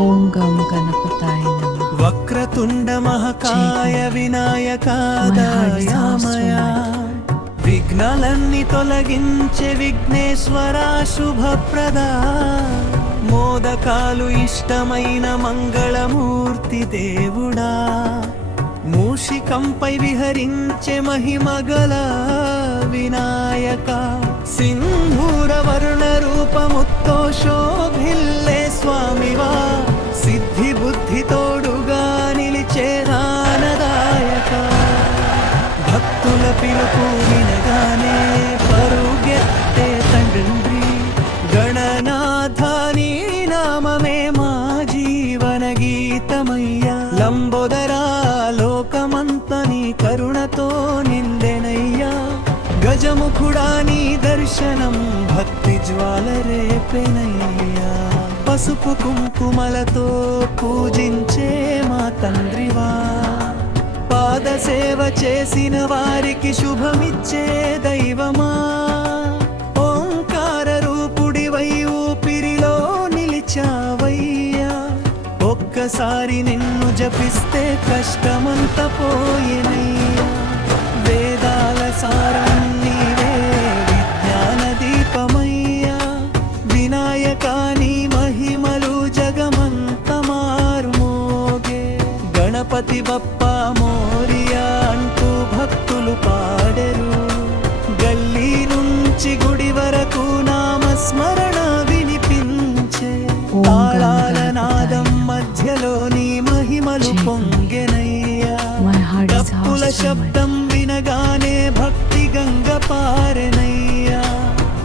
ఓం గం గణపతాయ నమః. వక్రతుండ మహాకాయ వినాయకాదయామయ విఘ్నాలన్నీ తొలగించే విఘ్నేశ్వర శుభప్రద మోదకాలు ఇష్టమైన మంగళమూర్తి దేవుడా మూషికంపై విహరించే మహిమగల వినాయక సింధూర వరుణ రూపముతో శోభిల్లే స్వామివా సిద్ధి బుద్ధి తోడుగా నిలిచే ఆనదాయక భక్తుల పిలుపు వినగానే పరుగెత్తే తండ్రి గణనాథ నీ నామమే మా జీవన గీతమయ్యా లంబోదరా లోకమంత నీ కరుణతో నిందెనయ్యా గజముఖుడా నీ దర్శనం భక్తి జ్వాల రేపెనయ్యా పసుపు కుంకుమలతో పూజించే మా తండ్రివా పాద సేవ చేసిన వారికి శుభమిచ్చే దైవమా ఓంకార రూపుడివై ఊపిరిలో నిలిచావయ్యా ఒక్కసారి నిన్ను జపిస్తే కష్టమంత పోయేనయ్యా వేదాల సారం నీవే విజ్ఞాన దీపమయ్యా వినాయకా నీ మహిమలు జగమంత మారుమోగే గణపతి బప్పా మోరియా అంటూ భక్తులు పాడెరు గల్లీ నుంచి గుడి వరకు నామస్మరణ వినిపించే తాళాల నాదం మధ్యలో నీ మహిమలు పొంగెనయ్యా డప్పుల శబ్దం వినగానే భక్తి గంగ పారెనయ్యా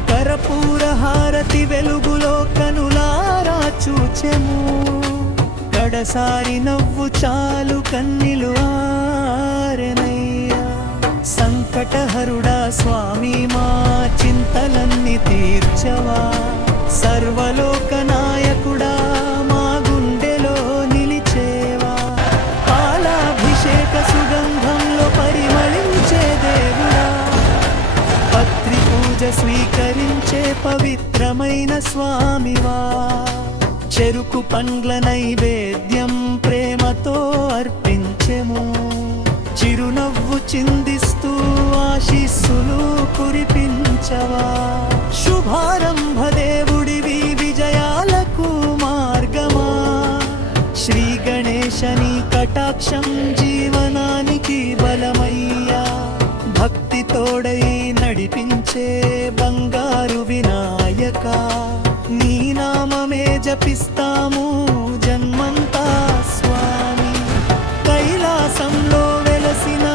కర్పూర హారతి వెలుగులో కనులారా చూచెము కడసారి నవ్వు చాలు కన్నిలు ఆరెనయ్యా సంకటహరుడా స్వామి మా చింతలన్నీ తీర్చవా సర్వలోక నాయకుడా మా గుండెలో నిలిచేవా పాలాభిషేక సుగంధంలో పరిమళించే దేవుడా పత్రి పూజ స్వీకరించే పవిత్రమైన స్వామివా చెరుకు పండ్ల నైవేద్యం ప్రేమతో అర్పించెము చిరునవ్వు చిందిస్తూ ఆశీస్సులు కురిపించవా శుభారంభ దేవుడివి విజయాలకు మార్గమా శ్రీ గణేశని కటాక్షం జీవనానికి బలమయ్యా భక్తి తోడై నడిపించే బంగారు వినాయక నీ నామమే జపిస్తాము జన్మంతా స్వామి కైలాసంలో వెలసిన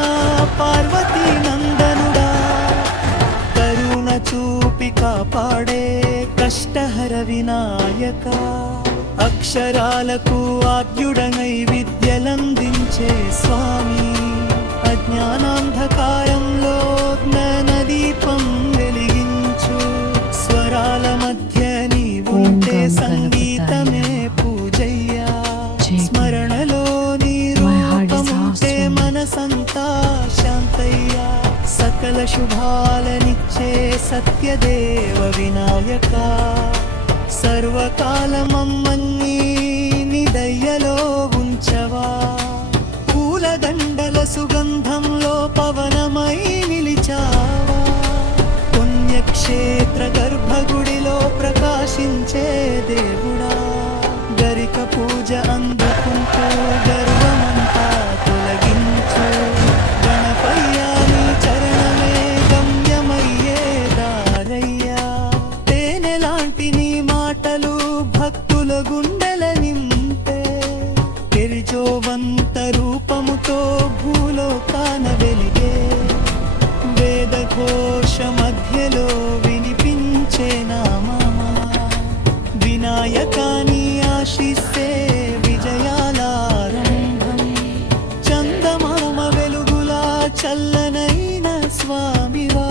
పార్వతీ నందనుడా కరుణ చూపి కాపాడే కష్టహర వినాయక అక్షరాలకు ఆద్యుడనై విద్యలందించే స్వామి అజ్ఞానాంధకారంలో జ్ఞానదీపం వెలిగించు స్వరాల మధ్య నీవుంటే సంగీతమే పూజయ్యా స్మరణలో నీ రూపముంటే మనసంతా శాంతయ్యా సకల శుభాలనిచ్చే సత్యదేవ వినాయక సర్వకాలమమ్మన్నీ నీ దయ్యలో ఉంచవా పూలదండల సుగంధంలో పవనమై నిలిచావా పుణ్యక్షేత్ర గర్భగుడిలో ప్రకాశించే దేవుడా గరిక పూజ అందుకుంటూ గర్వమంతా తొలగించు గణపయ్యా నీ చరణమే గమ్యమయ్యే దారయ్యా తేనెలాంటి నీ మాటలు భక్తుల గుండెల నింపే తెరిజోవంత రూపముతో భూలోకాన వెలిగే వేదఘోష మధ్యలో వినిపించే నామమా వినాయకాని ఆశిస్తే విజయాలారంభం చందమామ వెలుగులా చల్లనైన స్వామివా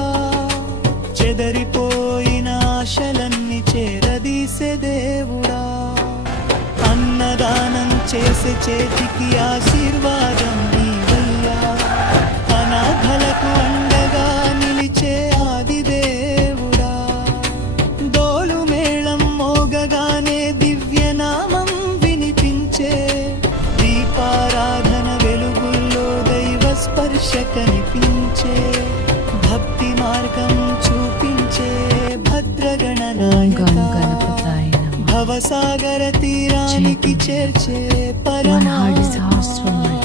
చెదరిపోయిన ఆశలన్నీ చేరదీసే దేవుడా అన్నదానం చేసే చేతికి ఆశీర్వాదం నీవయ్యా అనాథలకు అండగా నిలిచే ఆదిదేవుడా దోలు మేళం మోగగానే దివ్యనామం వినిపి స్పర్శ కనిపించే భక్తి మార్గం చూపించే ఓం భద్రగణనాయక గం గణపతాయ నమః. భవసాగర తీరానికి చేర్చే My heart is house from my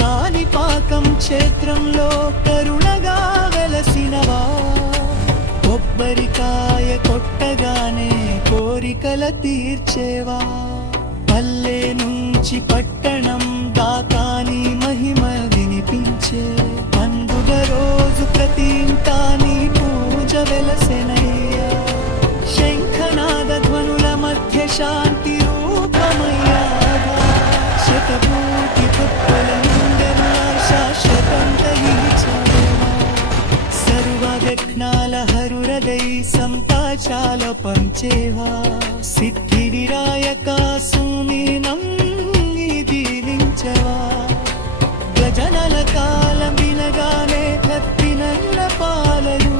Kanipakam క్షేత్రంలో కరుణగా వెలసినవా కొబ్బరికాయ కొట్టగానే కోరికల తీర్చేవా పల్లె నుంచి పట్టణం దాకా నీ మహిమ వినిపించే పండుగ రోజు ప్రతి ఇంటా నీ పూజ వెలసెనయ్యా శంఖనాద ధ్వనుల మధ్య శాంతి రూపమయ్యా శతకోటి భక్తుల నిండెలా శాశ్వతం దహించలేవా సర్వ విఘ్నాల హరురదై సంతాచాల పంచేవా సిద్ధి విరాయక సుమీనం దీవించవా గజనల కాలం వినగానే కత్తినల్ల పాలలు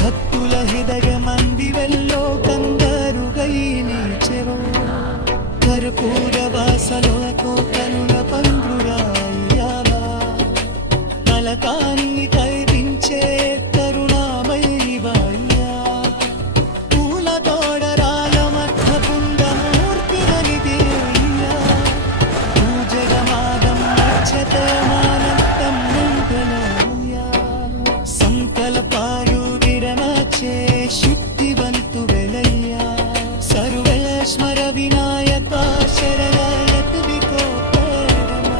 భక్తుల హృదయ మంది వెల్లో కందరుగై నిలిచెవో కర్పూర వాసనలతో కనుల పండురాయ్యావా నలకాన్ని కైపించే కరుణామయ్యా పూల తోడరాల మధ్య పుండమూర్తిని దేయ్యా పూజగమాదం నక్షతమానంతం నింపలయ్యా సంకల్పాలు విరమచే శుద్ధివంతు వెలయ్యా సర్వేశ్వర వినాయక శరణయత్ వికోపేరమా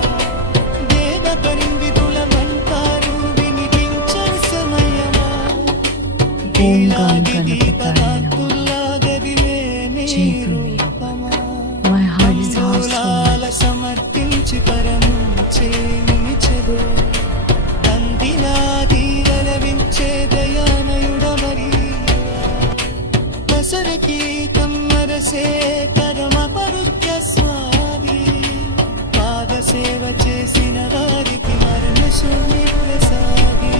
వేద పరివితుల మంటారు వినిపించని సమయమా ఓం గం గణపతాయ నమః. My heart is house from తాంబూలాల సమర్పించి పరము చేనిచెదో నందినా దీరలవించే దయానయుడమరి దశరథీ కమ్మరసే కరమ పరుత్య స్వామి పాద సేవ చేసిన వారికి మరణ శూన్య ప్రసాది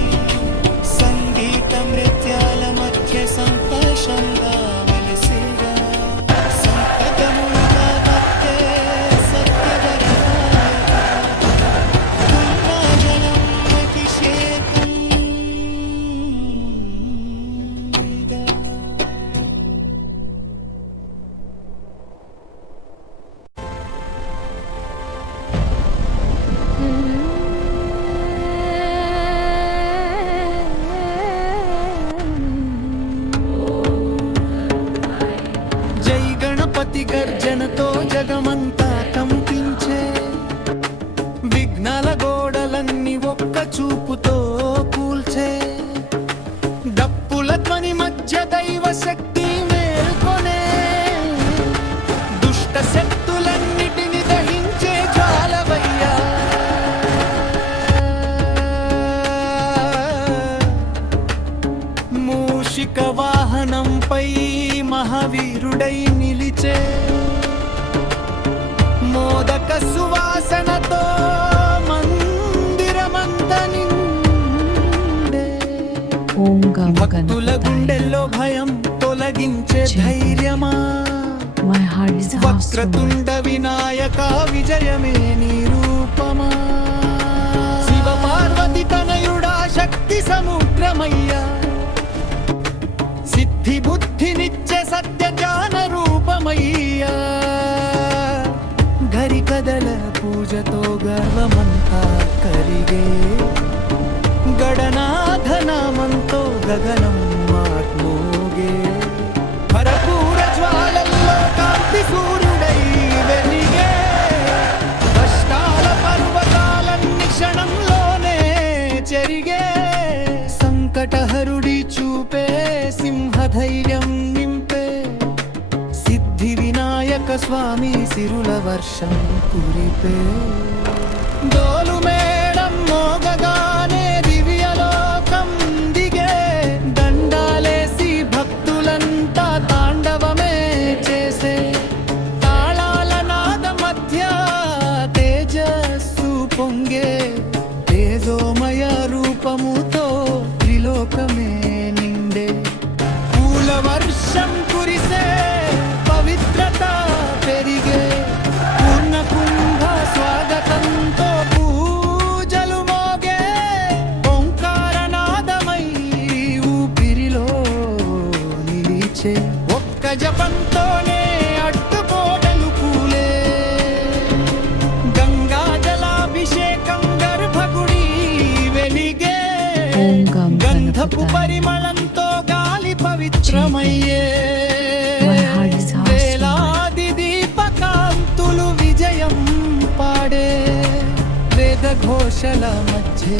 సంగీత నృత్యాల మధ్య సంతోషంగా వెలసేగా సంకటముగా భక్తే సత్యవరాయక గంగాజలం అభిషేకం జై గణపతి గర్జనతో జగమంతా కంపించే విఘ్నాల గోడలన్నీ ఒక్క చూపుతో కూల్చే డప్పుల ధ్వని మధ్య దైవ శక్తి మేల్కొనే దుష్ట శక్తులన్నిటిని దహించే జ్వాలవయ్యా మూషిక వాహనంపై మహావీరుడై నిలిచే మోదక సువాసనతో మందిరమంత నిండే ఓం గం భక్తుల గణపతాయ గుండెల్లో భయం తొలగించే ధైర్యమా My heart is house from my Vakratunda Vinayaka విజయమే నీ రూపమా శివ పార్వతి తనయుడా శక్తి సముద్రమయ్యా సిద్ధి బుద్ధి నిత్య సత్య జ్ఞాన రూపమయ్యా గరికదల పూజతో గర్వమంతా కరిగే గడనాథ నామంతో గగనం మాట్మోగే భరపూర జ్వాలల్లో కాంతి సూర్యుడై వెలిగే కష్టాల పర్వతాలన్ని క్షణంలోనే చెరిగే సంకటహరుడి చూపే సింహధైర్యం నింపే సిద్ధి వినాయక స్వామి సిరుల వర్షం కురిపే డోలు మేడం మోగగానే దివ్యలోకం దిగే దండాలేసి భక్తులంతా తాండవమే చేసే తాళాల నాద మధ్య తేజస్సు పొంగే తేజోమయ రూపముతో త్రిలోకమే నిండే పూల వర్షం కురిసే పవిత్రత పెరిగే పూర్ణ కుంభ స్వాగతంతో పూజలు జపంతోనే అడ్డుకోటలు కూలే గంగా జలాభిషేకం గర్భగుడి వెలిగే ఓం గం గంధపు గణపతాయ పరిమళంతో గాలి పవిత్రమయ్యే My heart is asked to వేలాది దీపకాంతులు విజయం పాడే వేద ఘోషల మధ్య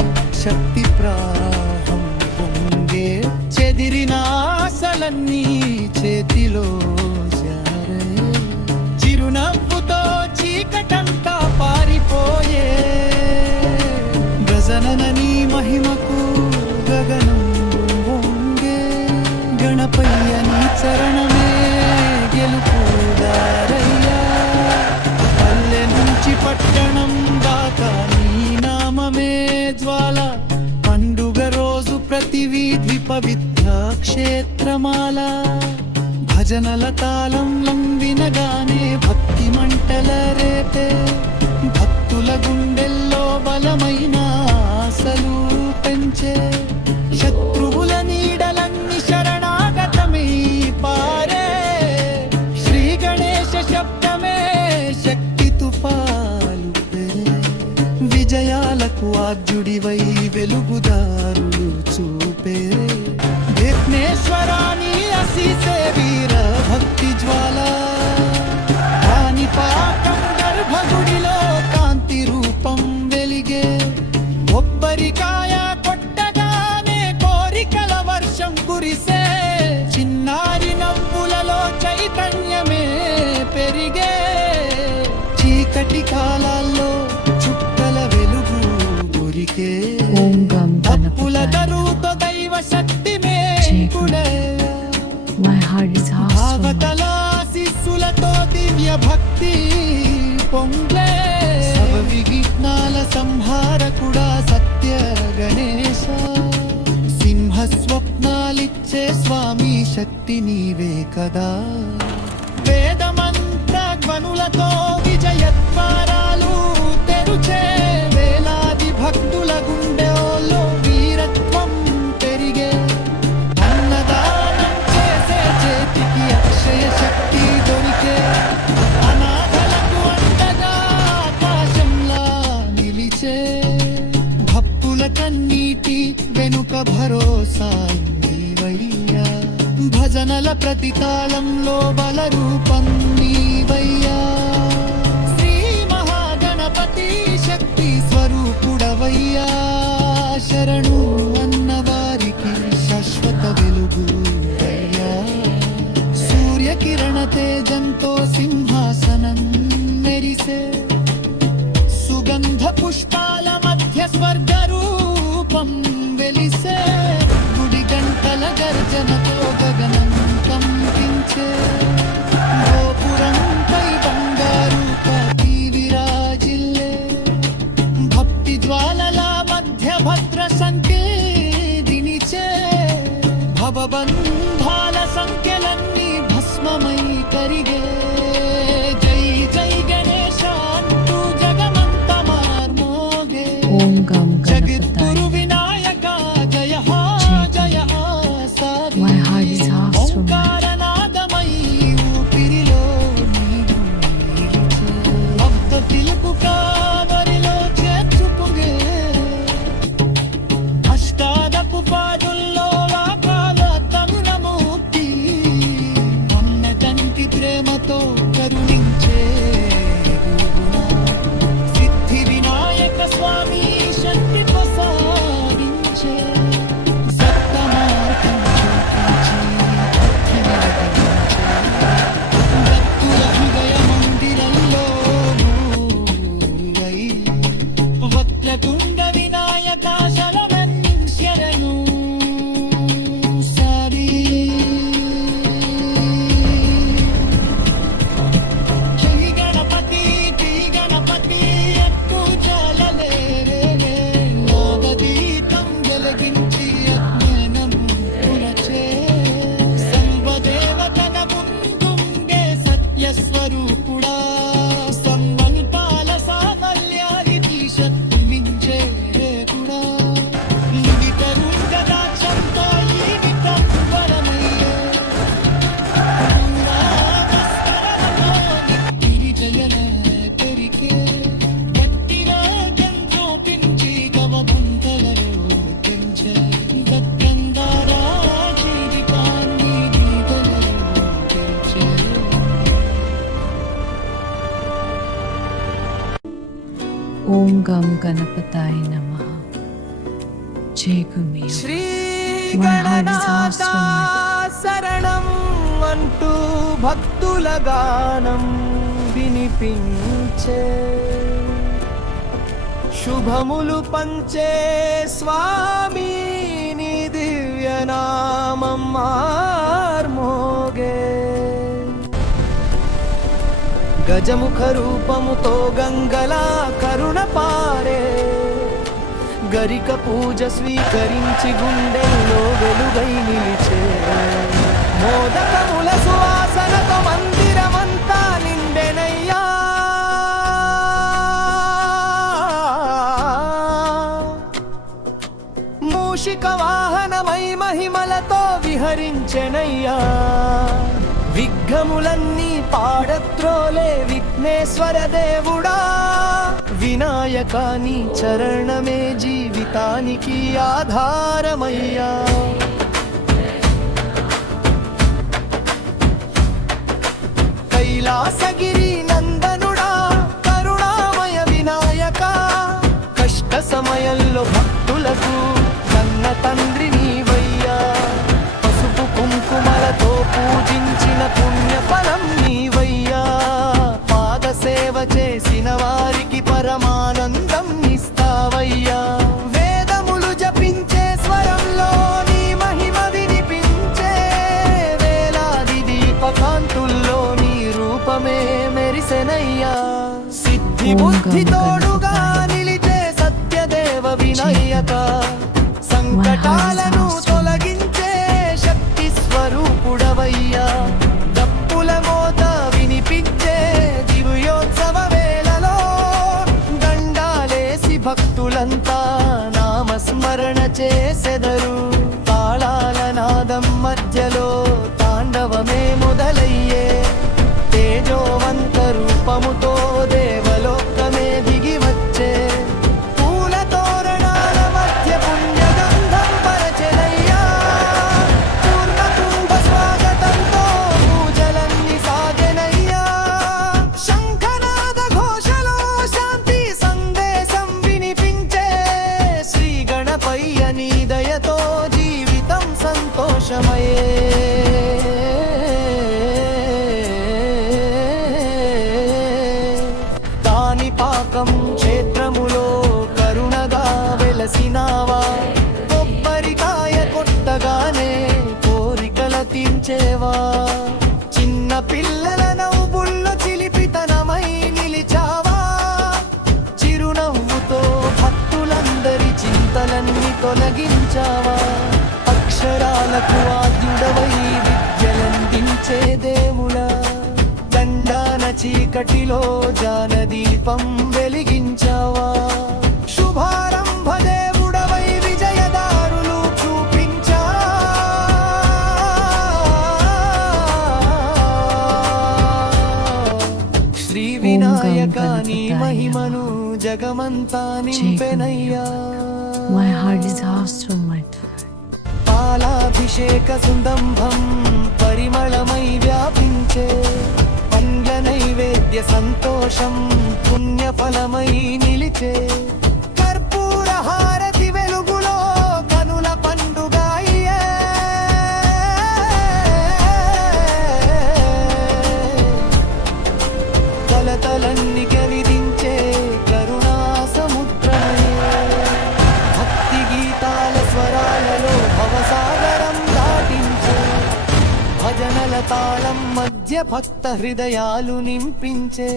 శక్తి ప్రాహం పొంగే చెదిరిన ఆశలన్నీ చేతిలో జారే చిరునవ్వుతో చీకటంతా పారిపోయే గజననని మహిమకు గగనం వంగే గణపయ్య నీ చరణమే గెలుపుదారయ్యా పల్లె నుంచి పట్టణం దాకా నీ నామమే జ్వాల పండుగ రోజు ప్రతి వీధి పవిత్ర క్షేత్రమాల భజనల తాళం వినగానే భక్తి మంటల రేపే భక్తుల గుండెల్లో బలమైన ఆశలు పెంచే శత్రువుల నీడలన్నీ శరణాగతమై పారే శ్రీ గణేశ శబ్దమే శక్తి తుఫాలుపే విజయాలకు ఆర్జుడివై వెలుగుదారులు చూపే విఘ్నేశ్వరాని అసిసే వీర భక్తి జ్వాల పానిపాకం గర్భగుడిలో కాంతి రూపం వెలిగే కొబ్బరికాయ కొట్టగానే కోరికల వర్షం కురిసే చిన్నారి నవ్వులలో చైతన్యమే పెరిగే చీకటి కాలాల్లో చుక్కల వెలుగు గురికే ఓం గం తప్పుల గణపతాయ దరువుతో దైవ శక్తి మేకుడే My heart is asked to భావతల శిస్సులతో దివ్య భక్తి పొంగే సర్వ విఘ్నాల సంహారకుడా సత్య గణేశ సింహ స్వప్నాలిచ్చే స్వామి శక్తి నీవే కదా వేద మంత్ర ధ్వనులతో విజయద్వారాలు తెరుచే వేలాది భక్తుల గుండెలో వీరత్వం పెరిగే అన్నదానం చేసే చేతికి అక్షయ శక్తి దొరికే అనాథలకు అండగా ఆకాశంలా నిలిచే భక్తుల కన్నీటి వెనుక భరోసా నీవయ్యా భజనల ప్రతి తాళంలో బల రూపం నీవయ్యా శ్రీ మహాగణపతి శక్తి స్వరూపుడవయ్యా శరణు అన్నవారికి శాశ్వత వెలుగు అయ్యా సూర్యకిరణ తేజంతో సింహాసనం మెరిసే సుగంధ పుష్పాల మధ్య స్వర్గ రూపం వెలిసే గుడి గంటల గర్జనతో గగనం కంపించే గోపురంపై బంగారు కాంతి విరాజిల్లే భక్తి జ్వాలల మధ్య భద్ర సంకేదినిచే భవబంధాల సంఖ్యలన్నీ భస్మమై కరిగే జై జై గణేశ అంటూ జగమంత మార్మోగే ఓం గం జగద్గురు గణపతాయ వినాయక జయ హా జయ ఆసారి My heart is asked to ఓంకారనాదమై ఊపిరిలో నీవు నిలిచే భక్త పిలుపు కావరిలో చేర్చుకుగే అష్టాదపు పాదుల్లో వాకాల గం గణపతాయ నమః. జై గురుమేయ. Shri My heart is Gananatha awesome. శరణం అంటూ భక్తుల గానం వినిపించే, శుభములు పంచే స్వామి నీ దివ్యనామం మార్మోగే. గజముఖ రూపముతో గంగలా కరుణ పారే, గరిక పూజ స్వీకరించి గుండెల్లో వెలుగై నిలిచే, మోదకముల సువాసనతో మందిరమంతా నిండెనయ్యా. మూషిక వాహనమై మహిమలతో విహరించెనయ్యా, విఘ్నములన్నీ పాడత్రోలే విఘ్నేశ్వర దేవుడా. వినాయక నీ చరణమే జీవితానికి ఆధారమయ్యా. కైలాసగిరి నందనుడా కరుణామయ వినాయక, కష్ట సమయంలో భక్తులకు కన్న తండ్రి నీవయ్యా. పసుపు కుంకుమలతో పూజించిన పుణ్య ఫలం నీవయ్యా. పాద సేవ చేసిన వారికి పరమానందం ఇస్తావయ్యా. వేదములు జపించే స్వరంలో నీ మహిమ వినిపించే, వేలాది దీపకాంతుల్లో నీ రూపమే మెరిసెనయ్యా. సిద్ధి బుద్ధి తోడుగా నిలిచే సత్యదేవ వినాయక, సంకటాలను తొలగించే శక్తి స్వరూపుడవయ్యా. దప్పుల మోత వినిపించే దివ్యోత్సవ వేళలో, దండాలేసి భక్తులంతా నామస్మరణ చేసెదరు. తాళాల నాదం మధ్యలో తాండవమే మొదలయ్యే, తేజోవంత రూపముతో దేవలోకమే దిగి వచ్చే. పూల తోరణాల మధ్య పుణ్యగంధం పరచెనయ్యా, పూర్ణకుంభ స్వాగతంతో పూజలన్నీ సాగెనయ్యా. శంఖనాద ఘోషలో శాంతి సందేశం వినిపించే, శ్రీ గణపయ్య నీ దయతో జీవితం సంతోషమయే. కాణిపాకం క్షేత్రములో కరుణగా వెలసినావా, కొబ్బరికాయ కొట్టగానే కోరికల తీర్చేవా. చిన్న పిల్లల నవ్వుల్లో చిలిపితనమై నిలిచావా, చిరునవ్వుతో భక్తులందరి చింతలన్నీ తొలగించావా. అక్షరాలకు ఆద్యుడవై విద్యలందించే దేవుడా, దండాన చీకటిలో జానదీపం వెలిగించావా. శుభారంభ దేవుడవై విజయదారులు చూపించా, శ్రీ వినాయక నీ మహిమను జగమంతా నింపెనయ్యా. My heart is awesome, my God. పాలాభిషేక సుందంభం పరిమళమై వ్యాపించే, పండ్ల నైవేద్య సంతోషం పుణ్యఫలమై నిలిచే. కర్పూర హారతి వెలుగులో కనుల పండుగ అయ్యే, కలతలన్నీ కలిదించే కరుణా సముద్రమయ్యే. భక్తి గీతాల స్వరాలలో భవసాగరం దాటించే, భజనల తాళం మధ్య భక్త హృదయాలు నింపించే.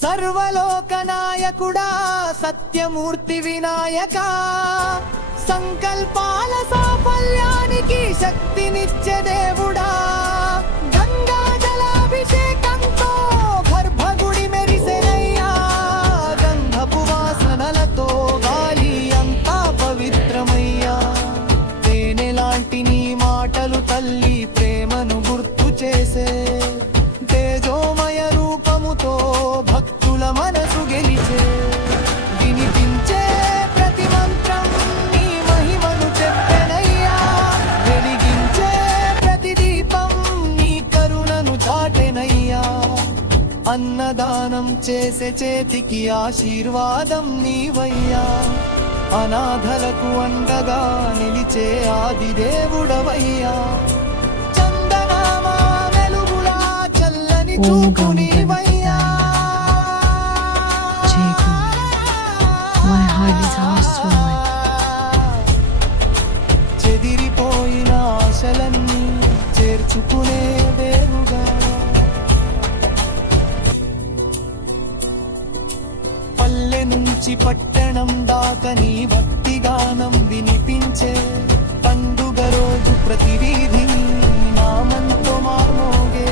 సర్వలోక నాయకుడా సత్యమూర్తి వినాయక, సంకల్పాల సాఫల్యానికి శక్తినిచ్చే దేవుడా. గంగా జలాభిషేకంతో గర్భగుడి మెరిసెనయ్యా, గంధపు వాసనలతో గాలి అంతా పవిత్రమయ్యా. తేనెలాంటి నీ మాటలు తల్లి ప్రేమను గుర్తు చేసే, తేజోమయ రూపముతో భక్తుల మనసు గెలిచే. వినిపించే ప్రతి మంత్రం అన్నదానం చేసే చేతికి ఆశీర్వాదం నీవయ్యా, అనాథలకు అండగా నిలిచే ఆది దేవుడవయ్యా, చందనామా వెలుగులా చల్లని చూపు నీవయ్యా. జై గుమ్మయ్య. My heart is asked for my చెదిరిపోయిన ఆశలన్నీ చేర్చుకునే దేవుగా, పల్లె నుంచి పట్టణం దాకా నీ భక్తి గానం వినిపించే పండుగ రోజు ప్రతి వీధి నామంతో మార్మోగే,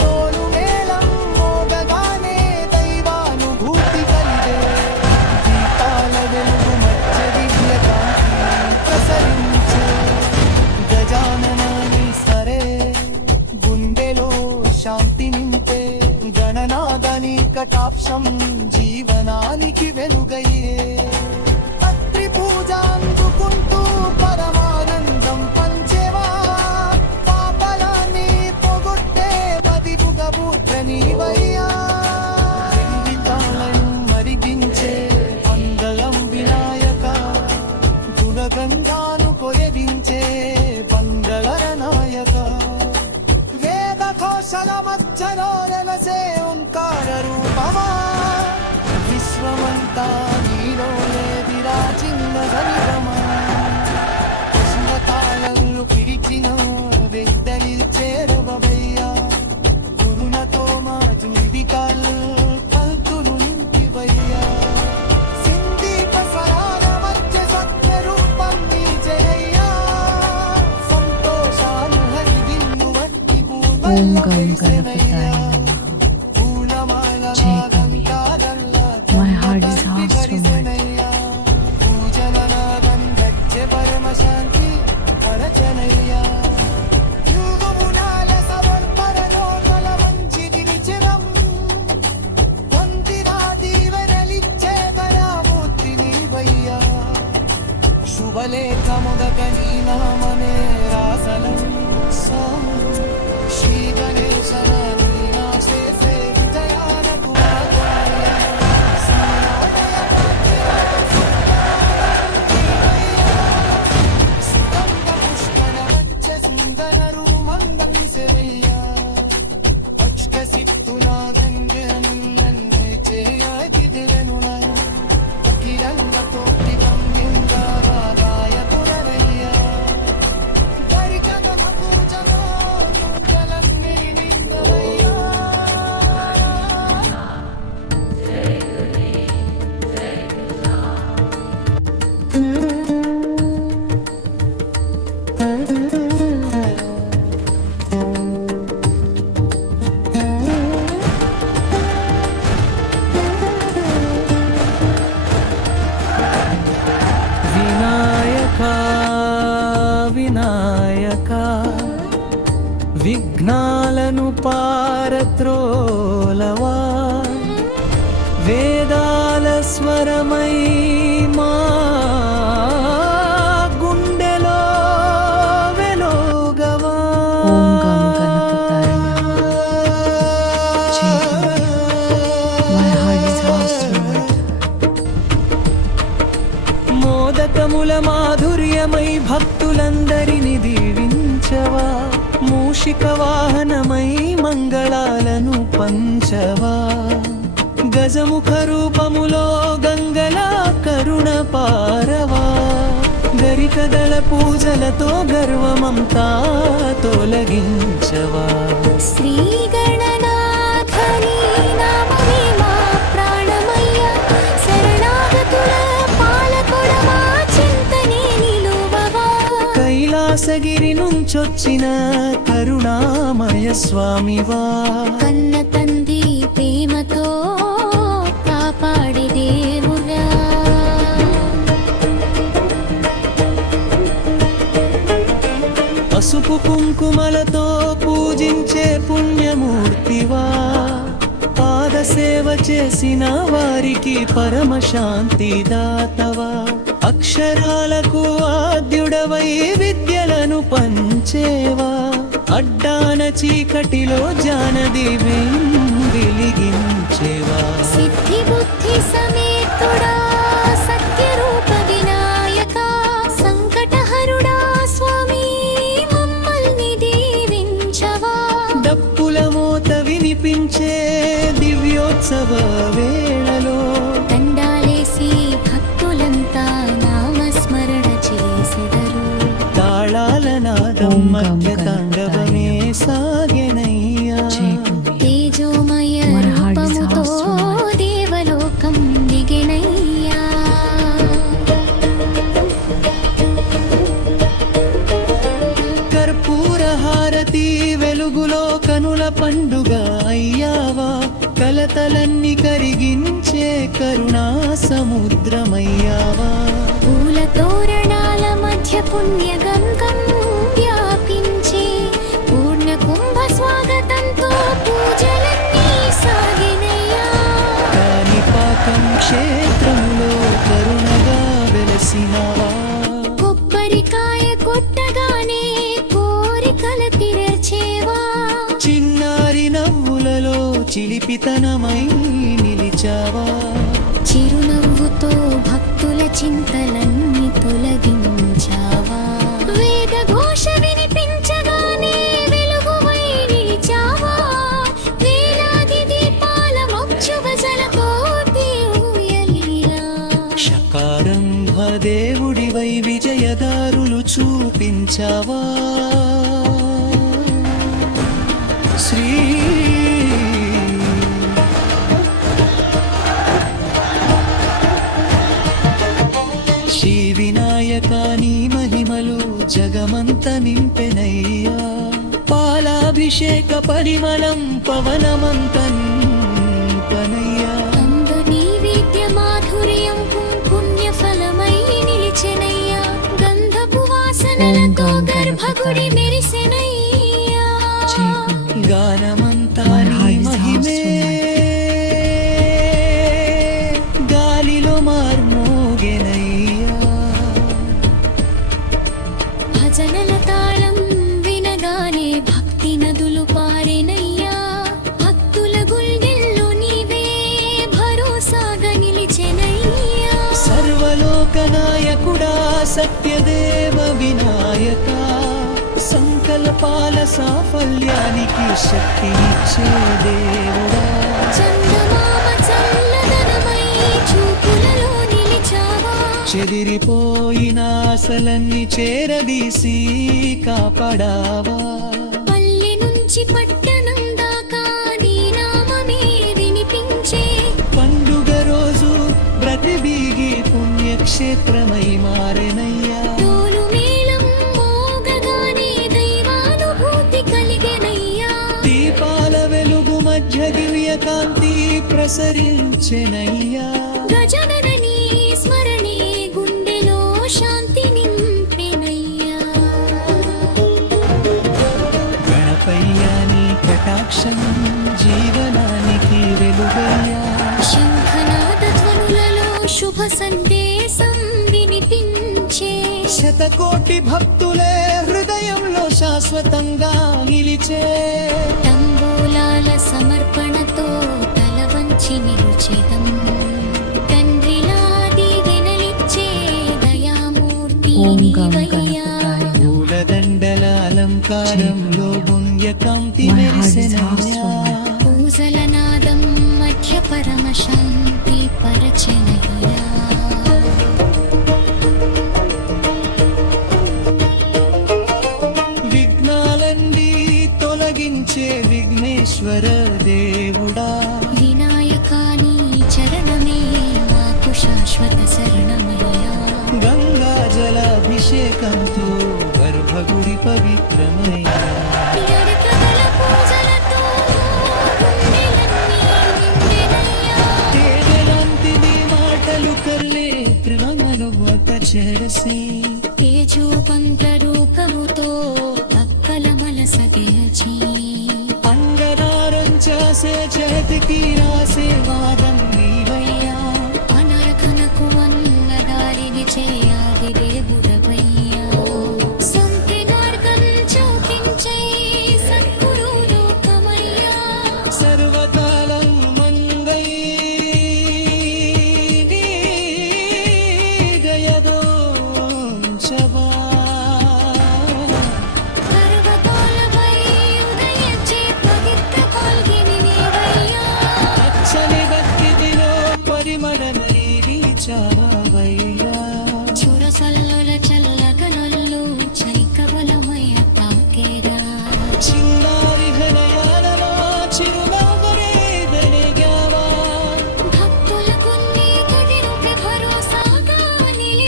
తోలు మేళం మోగగానే దైవానుభూతి కలిగే, దీపాల వెలుగు మధ్య దివ్య కాంతి ప్రసరించే, గజాననాని సరే గుండెలో శాంతి నింపే, గణనాదని కటాక్షం జీవనానికి వెలుగయ్యే, పత్రి పూజ అందుకుంటూ పరమానందం పంచేవా, పాపలాన్ని పొగొట్టే పదివుగా పుత్ర నీవయ్యా, జీవితాలను మరిగించే మంగళం వినాయక, గుణగంగాను కొయదించే పంగళర నాయక, వేద కోశల మధ్యలో నెలసే ఓంకార రూపమా, విశ్వమంతా నీలో విరాజిల్ల గరిగమా, కృష్ణతాళంలో పిలిచిన వెద్దలి చేరవయ్యా, కురుణతో మా జీవితాలు పంతులు నింపివయ్యా, సింధీప స్వరాల మధ్య సత్య రూపం నీ జయయ్యా, సంతోషాలు హరిదిన్ను వట్టి ఓం గం గణపతాయ నమః. జై గుమ్మయ్య. My heart is asked for my శుభలేఖ మొదక నీ నామనే రాసలం స్వామి, శ్రీ గణేశన నీ నాశేసే విజయాలకు ఆగమయ, సూర్యోదయ సుగంధ పుష్కర వచ్చ సుందరరు మందం సెవయ్యా, అక్ష సిత్తునా గంగన్నే చేయతి దివెనునా, అఖిలంగ కోటి గంగింగారాయ పురవయ్యా, దరికన పూజనో యుంకలన్నీ నిందవయ్యా. వినాయక వినాయక విఘ్నాలను పారత్రోలవా, వేదాల స్వరమై మా గుండెలో వెలుగవా. ఓం గం గణపతాయ నమః. జై గుమ్మయ్య. My heart is asked for my మోదకముల మాధుర్యమై భక్తులందరిని దీవించవా, మూషిక వాహనమై మంగళాలను పంచవా, గజముఖ రూపములో గంగలా కరుణ పారవా, గరికదళ పూజలతో గర్వమంతా తొలగించవా, శ్రీ గణనాథని నామమే మా ప్రాణమయ్య, శరణాగతుల పాలకుడ మా చింతనే నిలువవా, కైలాసగిరి నుంచొచ్చిన కరుణామయ స్వామివా, కన్న తండ్రి ప్రేమతో కాపాడే దేవుడా, పసుపు కుంకుమలతో పూజించే పుణ్యమూర్తివా, పాద సేవ చేసిన వారికి పరమశాంతి దాతవా, అక్షరాలకు ఆద్యుడవై విద్యలను పంచేవా, అడ్డాన చీకటిలో జానదీపం వెలిగించేవా సిద్ధి బుద్ధి సమేతుడా సత్య రూప వినాయక సంకటహరుడా స్వామి మమ్మల్ని దీవించవా డప్పుల మోత వినిపించే దివ్యోత్సవ వేళలో దండాలేసి భక్తులంతా నామస్మరణ చేసెదరు తాళాల నాదం మధ్య తాండవమే సాగెనయ్యా తేజోమయ రూపముతో దేవలోకం దిగెనయ్యా కర్పూర హారతి వెలుగులో కనుల పండుగ అయ్యావా కలతలన్నీ కరిగించే కరుణా సముద్రమయ్యావా పూల తోరణాల మధ్య పుణ్య గంగం వ్యాపించి పూర్ణ కుంభ స్వాగతంతో పూజలన్నీ సాగినయ్యా కాణిపాకం క్షేత్రములో కరుణగా వెలసినవా కొబ్బరికాయ కొట్టగానే కోరికల తీర్చేవా చిన్నారి నవ్వులలో చిలిపితనమై నిలిచావా చిరునవ్వుతో భక్తుల చింతలన్నీ తొలగించావా వేద ఘోష వినిపించగానే వెలుగువై నిలిచావా వేలాది దీపాల మోక్షవజలతో ఊయలిలా శకారంభ దేవుడివై విజయదారులు చూపించావా శ్రీ శ్రీ వినాయక నీ మహిమలు జగమంత నింపెనయ్యా పాలాభిషేక పరిమళం పవనమంత నింపనయ్యా అంబ నైవేద్య మాధుర్యం పుణ్య ఫలమై నిలిచెనయ్యా గంధపు వాసనలతో గర్భగుడి మెరిసెనయ్యా గానమంతా నీ మహిమే గాలిలో మార్మోగెనయ్యా భజనల తాళం వినగానే భక్తి నదులు పారెనయ్యా భక్తుల గుండెల్లో నీవే భరోసాగా నిలిచెనయ్యా సర్వలోకనాయకుడా సత్యదేవ వినాయక సంకల్పాల సాఫల్యానికి శక్తినిచ్చే దేవుడా చందమామ చల్లదనమై చూపులలో నిలిచావా చెదిరిపోయిన ఆశలన్నీ చేరదీసి కాపాడావా పల్లె నుంచి పట్టణం దాకా నీ నామమే వినిపించే పండుగ రోజు ప్రతిబీగి పుణ్యక్షేత్రమై మారెనయ్యా తోలు మేళం మోగగానే దైవానుభూతి కలిగెనయ్యా దీపాల వెలుగు మధ్య దివ్య కాంతి ప్రసరించెనయ్యా గజనన నీ స్మరణే గుండెలో శాంతి నింపెనయ్యా గణపయ్య నీ కటాక్షం జీవనానికి వెలుగయ్యా శంఖనాద ధ్వనులలో శుభ సందేశం వినిపించే శతకోటి భక్తులే హృదయంలో శాశ్వతంగా నిలిచే తంబూలాల సమర్పణతో తల వంచి నిలుచెదం తండ్రిలా దీవెనలిచ్చే దయామూర్తి ఓం గం నీవయ్యా గణపతాయ పూలదండల అలంకారంలో పుణ్యకాంతి My heart is మెరిసెనయ్యా heartstrong. పూజల నాదం మధ్య పరమ శాంతి పరచెనయ్యా విఘ్నాలన్నీ తొలగించే విఘ్నేశ్వర దేవుడా వినాయకాని చరణమే మాకు శాశ్వత శరణమయ్యా గంగా జలాభిషేకంతో గర్భగుడి పవిత్రమయ్యా ఎడతగల పూజలతో గుండెలన్నీ నిండెనయ్యా తేజలాంటిది మాటలు కర్లే త్రివంగను వద్ద చేరసి తేజోపంత రూపముతో అక్కల మనసగేచి అంగరారం చేసే చేతికి రాసే వాదం నీవయ్యా అనర్ఘనకు అన్నదారిని చేయాలి దేవుడవయ్యా సంతి మార్గం చూపించే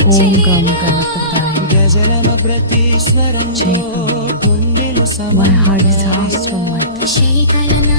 ఓం గం గణపతాయ గజనమ ప్రతి స్వరం జై గం. గుండెలు My heart is asked from my శైకలన